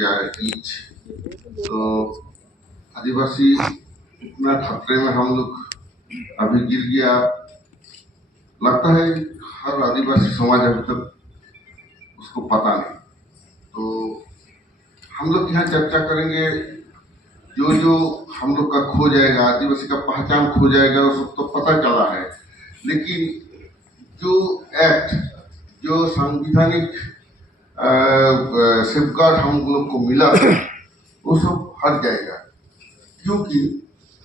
किया है ईच। तो आदिवासी इतना खतरे में हम लोग अभी गिर गया, लगता है हर आदिवासी समाज अभी तक उसको पता नहीं। तो हम लोग यहाँ चर्चा करेंगे जो जो हम लोग का खो जाएगा, आदिवासी का पहचान खो जाएगा, वो सब तो पता चला है, लेकिन जो एक्ट, जो संवैधानिक सेफगार्ड हम लोग को मिला था वो सब हट जाएगा। क्योंकि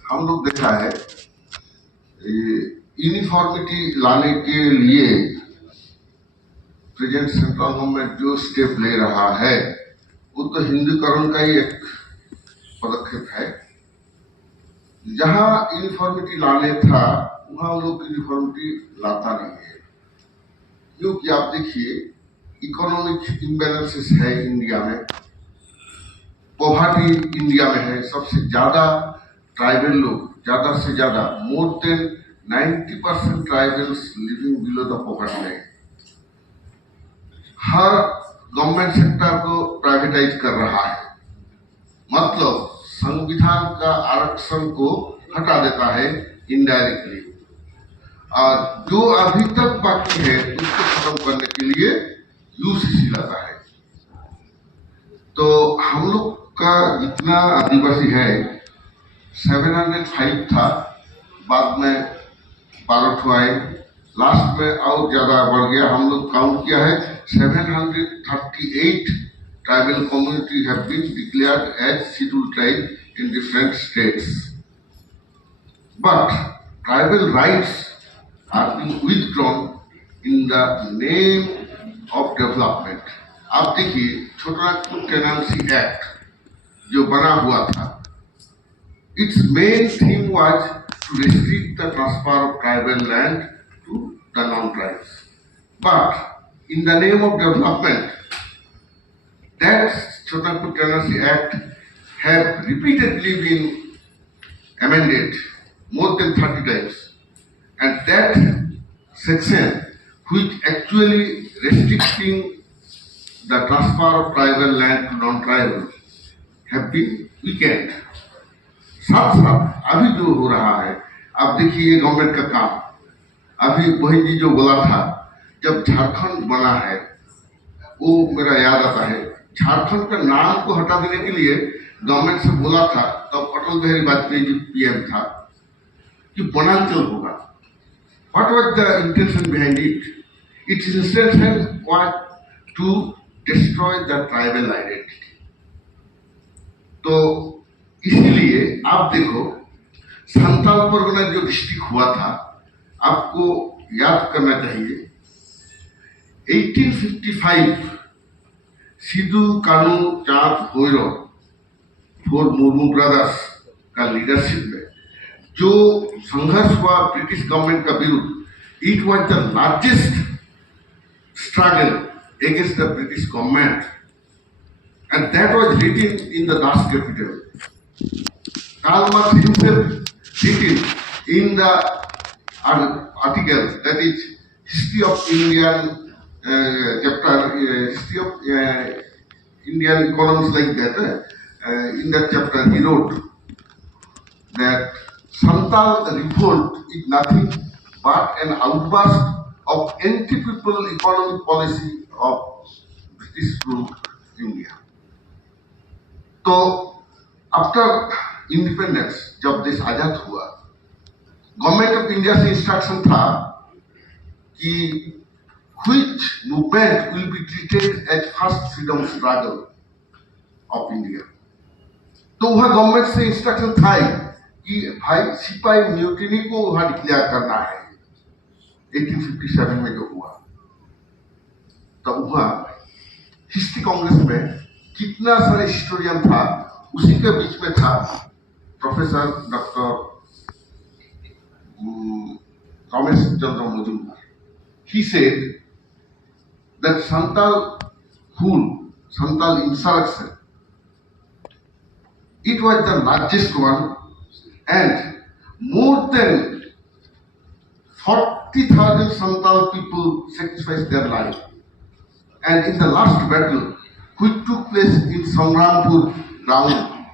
हम लोग देखा है यूनिफॉर्मिटी लाने के लिए प्रेजेंट सेंट्रल गवर्नमेंट जो स्टेप ले रहा है वो तो हिंदूकरण का ही एक पदक्षेप है। जहां यूनिफॉर्मिटी लाने था वहां वो लोग यूनिफॉर्मिटी लाता नहीं है। क्योंकि आप देखिए इकोनॉमिक इम्बैलेंसेस है इंडिया में, पॉवर्टी इंडिया में है, सबसे ज्यादा ट्राइबल लोग, ज्यादा से ज्यादा more than 90% tribals living below the poverty line. Her government sector को प्राइवेटाइज कर रहा है, मतलब संविधान का आरक्षण को हटा देता है इनडायरेक्टली, और जो अभी तक बाकी है उसको खत्म करने के लिए यूसीसी लाता है। तो हम लोग का जितना आदिवासी है 705 था, बाद में 12 आए, लास्ट में और ज्यादा बढ़ गया। हम लोग काउंट किया है 738 tribal community have been declared as scheduled tribe in different states. But tribal rights are being withdrawn in the name of development. आप देखिए छोटानागपुर टेनेंसी एक्ट जो बना हुआ था, its main theme was to restrict the transfer of tribal land to the non-tribes. But in the name of development, that Chhattisgarh Tenancy Act have repeatedly been amended more than 30 times, and that section which actually restricting the transfer of tribal land to non-tribal have been weakened. साथ साथ अभी जो हो रहा है, आप देखिए government का काम, अभी वही जी जो बोला था, जब झारखंड बना है वो मेरा याद आता है, झारखंड का नाम को हटा देने के लिए गवर्नमेंट से बोला था, तब अटल बिहारी वाजपेयी जी पीएम था, कि वनांचल होगा। What was the intention behind it? Its intention was to destroy the tribal identity. तो इसीलिए आप देखो संताल परगना जो डिस्ट्रिक्ट हुआ था, आपको याद करना चाहिए 1855 सिद्धू कानू चाँद भैरव फोर मुर्मू ब्रदर्स का लीडरशिप में जो संघर्ष हुआ ब्रिटिश गवर्नमेंट का विरुद्ध, it was the largest struggle against the British government, and that was written in the Das Kapital. Karl Marx himself written in the article, that is history of Indian chapter, history of Indian economics, like that. In that chapter, he wrote that Santal revolt is nothing but an outburst of anti-people economic policy of British ruled India. तो after independence, जब देश आजाद हुआ, government of India से instruction था कि which movement will be treated as first freedom struggle of India. तो वह government से इंस्ट्रक्शन था कि भाई सिपाही म्यूटिनी को वहां डिक्लेयर करना है। 1857 में जो हुआ, तो वहां हिस्ट्री कांग्रेस में कितना सारे हिस्टोरियन था, उसी के बीच में था professor doctor Ramesh Chandra Majumdar. He said that Santal insurrection, it was the largest one, and more than 40,000 Santal people sacrificed their life. And in the last battle, which took place in Sangrampur ground.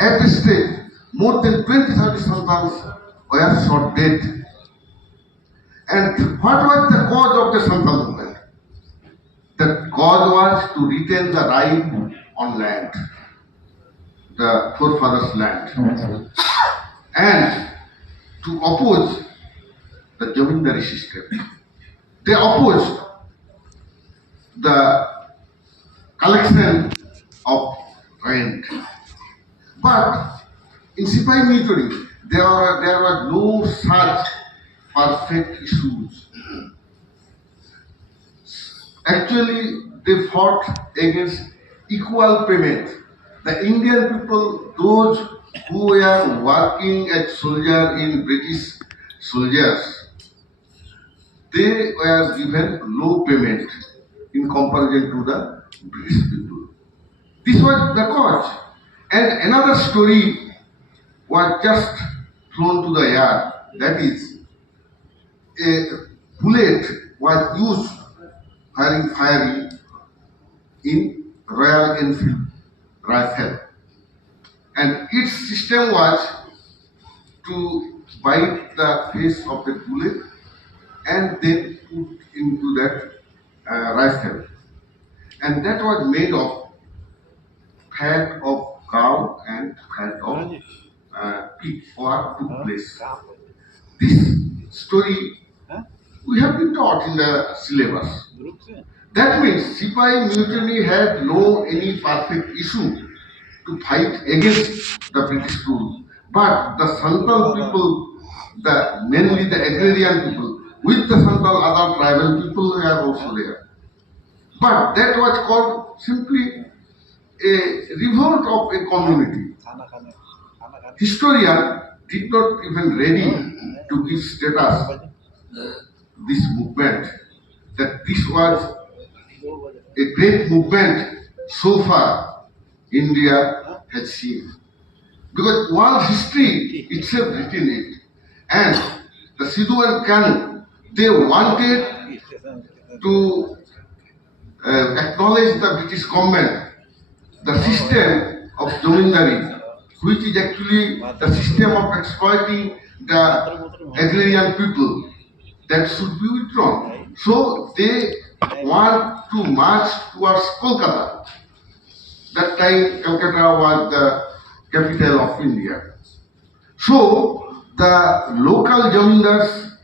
At the stage, more than 20,000 Santals were shot dead. And what was the cause of the Santal movement? The cause was to retain the right on land, the forefathers' land, and to oppose the Jamindari system. They opposed the collection of rent. But in Sipahi mutiny, there were no such perfect issues. Actually, they fought against equal payment. The Indian people, those who were working as soldiers in British soldiers, they were given low payment in comparison to the British people. This was the cause. And another story was just thrown to the air. That is, a bullet was used firing in Royal Enfield rifle. And its system was to bite the face of the bullet and then put into that rifle. And that was made of fat of cow and fat of pig or took place. This story we have been taught in the syllabus. That means Sipahi mutiny had no any perfect issue to fight against the British rule. But the Santal people, mainly the agrarian people, with the Santal other tribal people were also there. But that was called simply a revolt of a community. Historian did not even ready to give status this movement, that this was a great movement so far India has seen. Because world history itself written it. And the Sidhu and Kanu, they wanted to acknowledge the British government, the system of Jamindari, which is actually the system of exploiting the agrarian people, that should be withdrawn. So they want to march towards Kolkata. That time Calcutta was the capital of India. So the local Jamindars,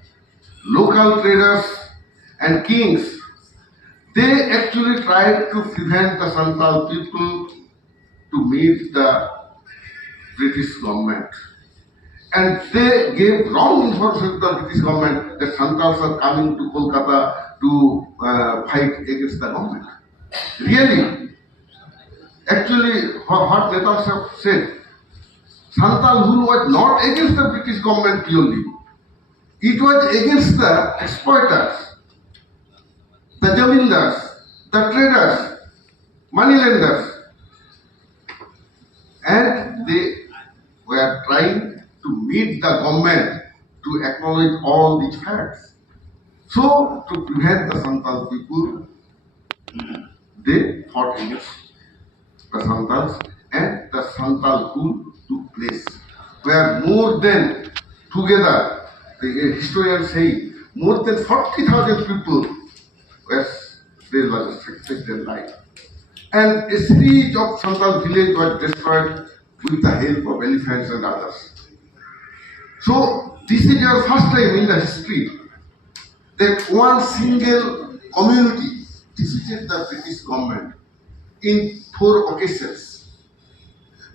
local traders and kings, they actually tried to prevent the Santal people to meet the British government. And they gave wrong information to the British government that Santals are coming to Kolkata to fight against the government. Really, actually, what Netal said, Santal rule was not against the British government purely. It was against the exploiters, the Jamindars, the traders, moneylenders. And they were trying to meet the government to acknowledge all these facts. So, to prevent the Santal people, they fought against the Santals, and the Santal coup took place, where more than, together, the historians say, more than 40,000 people were restricted their life. And a series of Santal villages was destroyed with the help of elephants and others. So, this is your first time in the history that one single community defeated the British government in 4 occasions.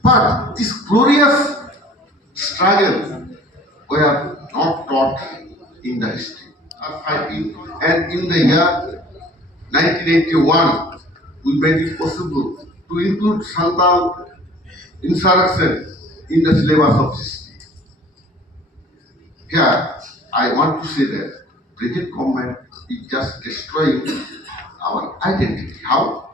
But this glorious struggle were not taught in the history of fighting. And in the year 1981, we made it possible to include Santal insurrection in the syllabus of history. Here, I want to say that British government is just destroying our identity. How?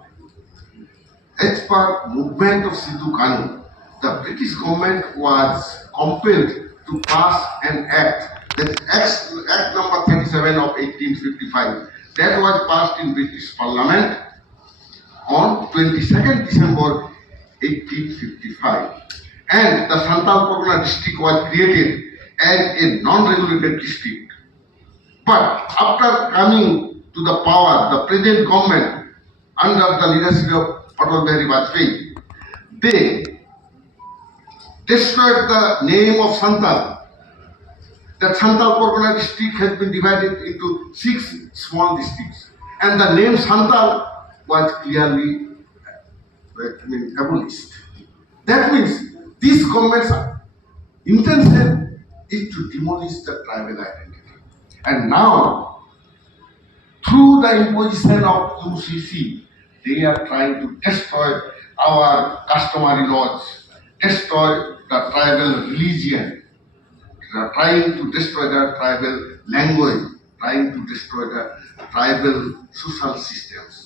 As per movement of Sidhu Kanu, the British government was compelled to pass an act, that Act number 37 of 1855, that was passed in British Parliament on 22nd December 1855, and the Santal Pargana district was created as a non-regulated district. But after coming to the power, the present government under the leadership of Atal Bihari Vajpayee, they destroyed the name of Santal. The Santal Pargana district has been divided into 6 small districts, and the name Santal was clearly abolished. That means this government's intention is to demolish the tribal identity. And now, through the imposition of UCC, they are trying to destroy our customary laws, destroy the tribal religion, trying to destroy the tribal language, trying to destroy the tribal social systems.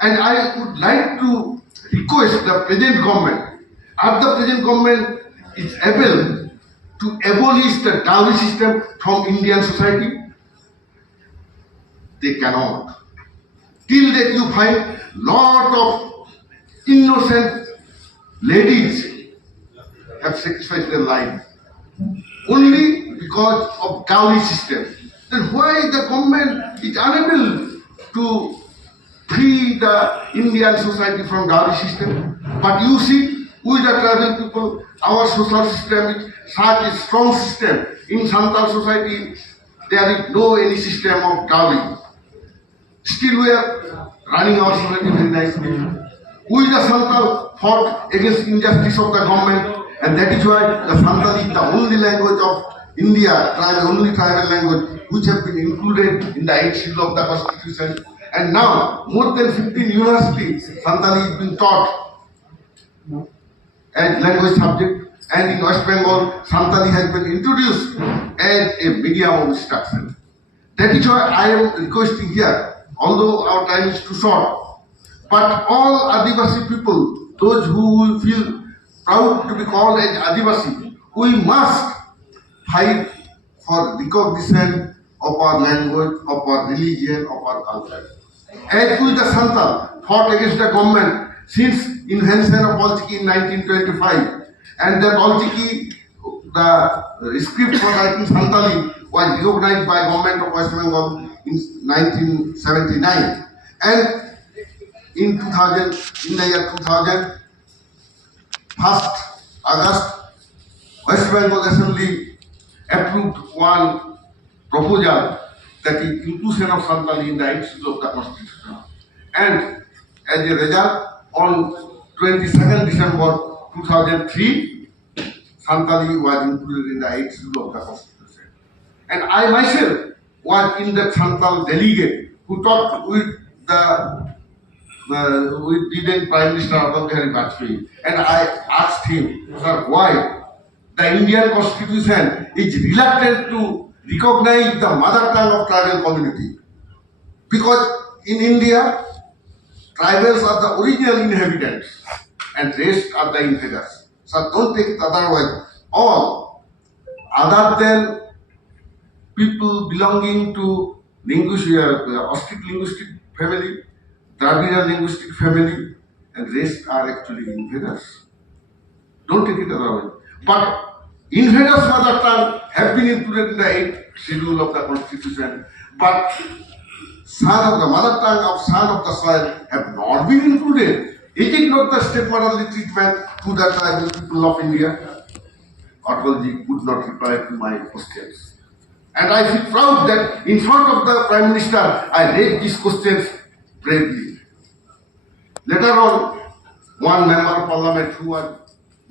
And I would like to request the present government, if the present government is able to abolish the dowry system from Indian society, they cannot. Till that you find lot of innocent ladies have sacrificed their life only because of dowry system. Then why the government is unable to free the Indian society from dowry system? But you see, we the tribal people, our social system is such a strong system. In Santal society, there is no any system of dowry. Still we are running our society very nicely. We the Santal fought against injustice of the government, and that is why the Santal is the only language of India, only tribal language which have been included in the 8th schedule of the Constitution. And now more than 15 universities Santali is being taught as language subject, and in West Bengal Santali has been introduced as a medium of instruction. That is why I am requesting here, although our time is too short, but all Adivasi people, those who will feel proud to be called as Adivasi, we must fight for recognition of our language, of our religion, of our culture. As we the Santal fought against the government since invention of Olchiki in 1925, and that Olchiki, the script for writing Santali, was recognized by government of West Bengal in 1979, and in 2000, in the year 2000, 1st August, West Bengal Assembly approved one proposal, that is inclusion of Santali in the 8th schedule of the Constitution. And as a result, on 22nd December 2003, Santali was included in the 8th schedule of the Constitution. And I myself was in the Santal delegate who talked with the Prime Minister Atal Bihari Vajpayee, and I asked him, sir, why the Indian Constitution is reluctant to recognize the mother tongue of tribal community? Because in India, tribals are the original inhabitants and rest are the invaders. So don't take it otherwise. All other than people belonging to Austric linguistic family, Dravidian linguistic family, and rest are actually invaders. Don't take it otherwise. But invaders' mother tongue have been included in the 8th schedule of the Constitution, but son of the mother tongue of son of the soil have not been included. Is it not the stepmotherly treatment to the tribal people of India? Atalji could not reply to my questions. And I feel proud that in front of the Prime Minister, I raised these questions bravely. Later on, one member of parliament who was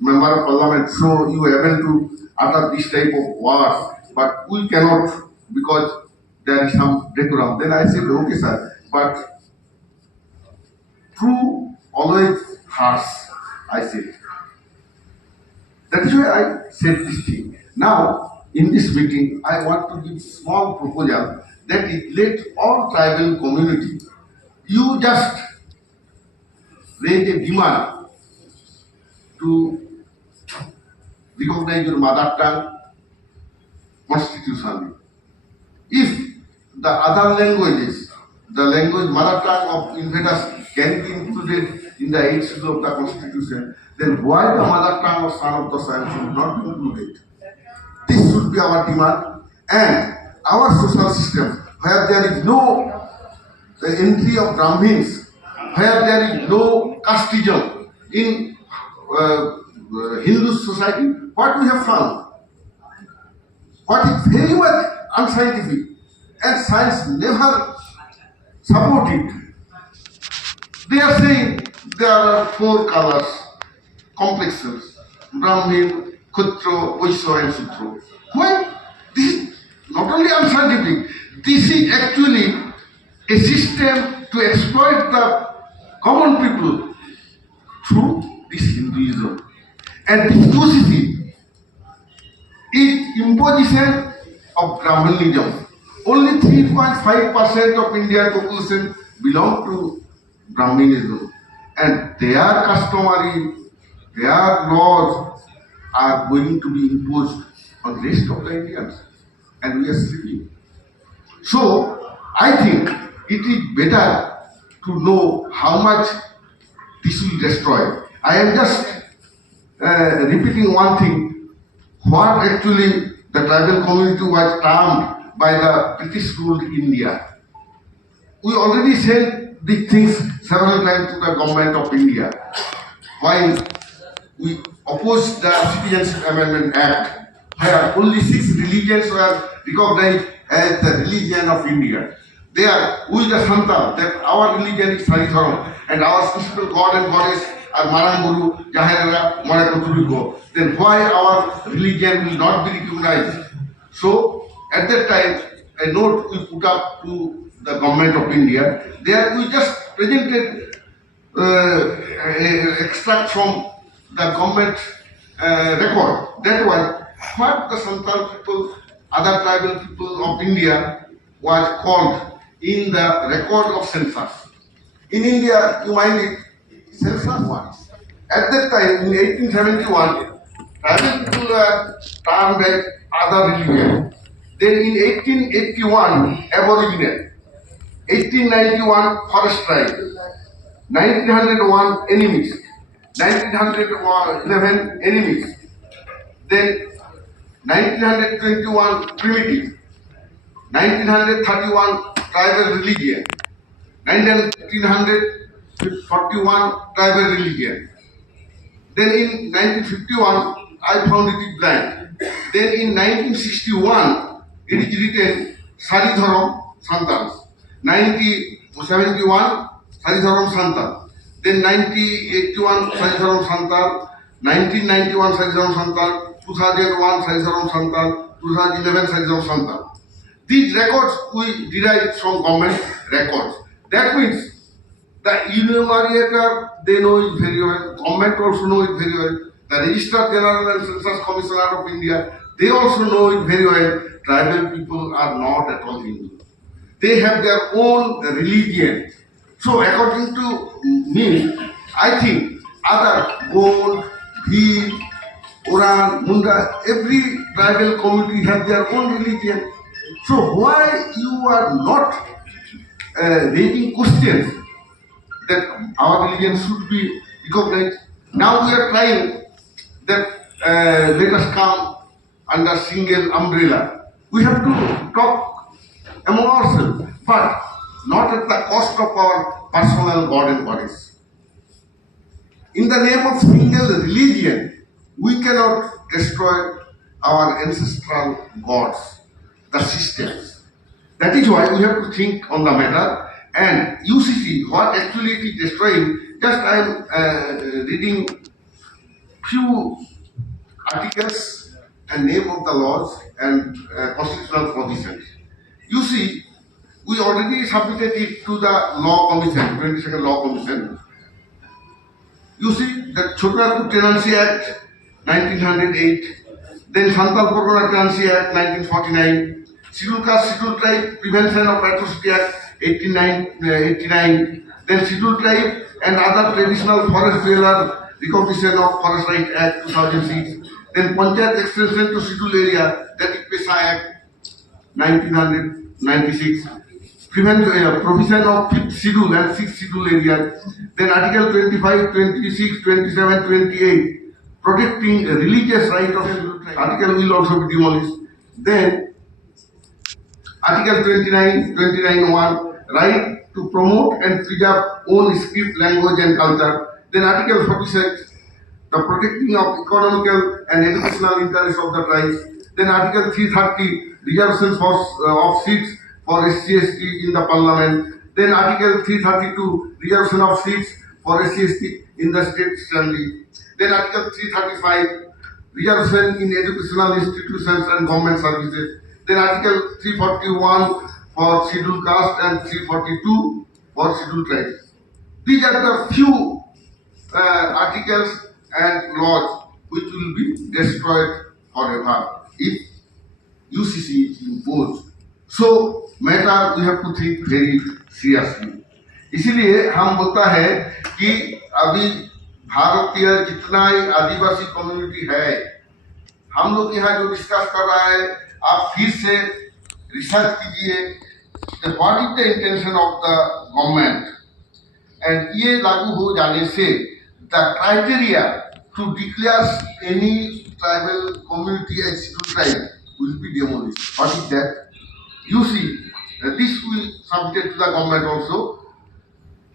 member of parliament, so you are able to utter this type of words, but we cannot because there is some decorum. Then I said, okay sir, but true always hurts, I said. That is why I said this thing. Now, in this meeting, I want to give small proposal that is let all tribal community, you just raise a demand to recognize your mother tongue constitutionally. If the other languages the language mother tongue of invaders can be included in the 8th schedule of the constitution, then why the mother tongue of son of the soil should not be included? This should be our demand, and our social system where there is no entry of Brahmins, where there is no casteism in Hindu society, what we have found, what is very much unscientific, and science never support it. They are saying there are 4 colors, complexions: Brahmin, Khutra, Vaishya and Sudra. Why? This is not only unscientific, this is actually a system to exploit the common people through this Hinduism. And this UCC is imposition of Brahmanism. Only 3.5% of Indian population belong to Brahmanism, and their customary, their laws are going to be imposed on the rest of the Indians, and we are sleeping. So I think it is better to know how much this will destroy. I am just repeating one thing. What actually the tribal community was termed by the British ruled India. We already said these things several times to the government of India while we opposed the Citizenship Amendment Act, where only 6 religions were recognized as the religion of India. There, we the Santal, that our religion is Haridharam, and our principal god and goddess are Maranguru, Jaherara, Morakoturiko. Then why our religion will not be recognized? So, at that time, a note we put up to the government of India. There we just presented extract from the government record. That was what the Santal people, other tribal people of India was called in the record of census. In India, you mind it, census was. At that time, in 1871, tribal people were termed as other religion. Then in 1881, Aboriginal. 1891, Forest Tribe. 1901, enemies. 1911, enemies. Then 1921, primitive. 1931, tribal religion. 1941, tribal religion. Then in 1951, I found it blank. Then in 1961, it is written Saridharam Santals. 1971, Saridharam Santal. Then 1981, Saridharam Santal. 1991, Saridharam Santal. 2001, Saridharam Santal. 2011, Saridharam Santal. These records we derived from government records. That means the enumerator, they know it very well. Government also know it very well. The Registrar General and Census Commissioner of India, they also know it very well. Tribal people are not at all Hindu. They have their own religion. So according to me, I think other Gold, Bhil, Oran, Munda, every tribal community have their own religion. So why you are not raising questions that our religion should be recognized? Now we are trying that let us come under single umbrella. We have to talk among ourselves, but not at the cost of our personal god and goddess. In the name of single religion, we cannot destroy our ancestral gods, the systems. That is why we have to think on the matter. And UCC, what actually it is destroying, just I am reading few articles and name of the laws and constitutional provisions. You see, we already submitted it to the Law Commission, 22nd Law Commission. You see, the Chhattisgarh Tenancy Act, 1908, then Santal Pargana Tenancy Act, 1949, Scheduled Caste, Scheduled Tribe Prevention of Atrocity Act, 1889, then Scheduled Tribe and other traditional forest dweller recognition of Forest Right Act, 2006, then Panchayat Extension to Scheduled Area, that is PESA Act, 1996, provision of 5th schedule and 6th schedule areas. Then Article 25, 26, 27, 28, protecting religious right of article will also be demolished. Then Article 29, 29(1), right to promote and preserve own script, language and culture. Then Article 46, the protecting of economical and educational interests of the tribes. Then Article 330, reservations of seats for SC/ST in the parliament. Then Article 332, reservation of seats for SC/ST in the state assembly. Then Article 335, reservation in educational institutions and government services. Then Article 341 for scheduled caste and 342 for scheduled tribes. These are the few articles and laws which will be destroyed forever if UCC is imposed. So matter we have to think very seriously. इसीलिए हम बोलता है कि अभी भारतीय जितना ही आदिवासी community है, हम लोग यहाँ जो डिस्कस कर रहा है, आप फिर से रिसर्च कीजिए what is the intention of the government, and ये लागू हो जाने से the criteria to declare any tribal community as scheduled tribe will be demolished. What is that? You see, this will subject to the government also,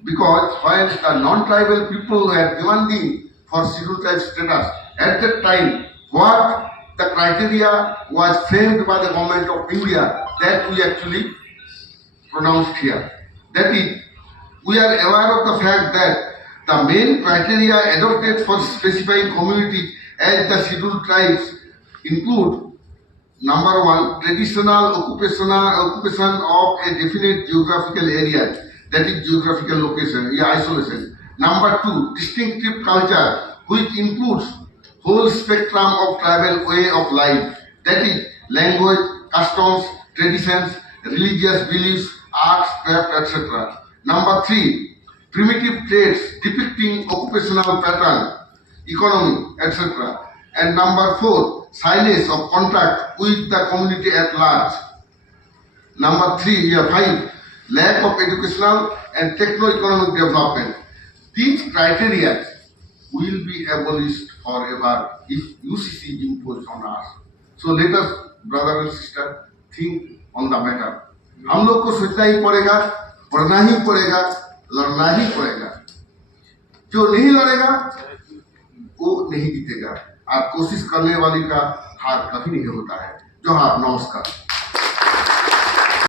because when the non-tribal people were demanding for scheduled tribe status, at that time, what the criteria was framed by the government of India, that we actually pronounced here. That is, we are aware of the fact that the main criteria adopted for specifying communities as the scheduled tribes include: number one, traditional occupation of a definite geographical area, that is geographical location, isolation. Number two, distinctive culture, which includes whole spectrum of tribal way of life, that is language, customs, traditions, religious beliefs, arts, craft, etc. Number three, primitive traits depicting occupational pattern, economy, etc. And number four, silence of contact with the community at large. Number 5, lack of educational and techno-economic development. These criteria will be abolished forever if UCC is imposed on us. So let us, brother and sister, think on the matter. हम लोग को सोचना ही पड़ेगा, पढ़ना ही पड़ेगा, लड़ना ही पड़ेगा. जो नहीं लड़ेगा वो नहीं जीतेगा. आप कोशिश करने वाली का हार कभी नहीं होता है. जोहार, नमस्कार.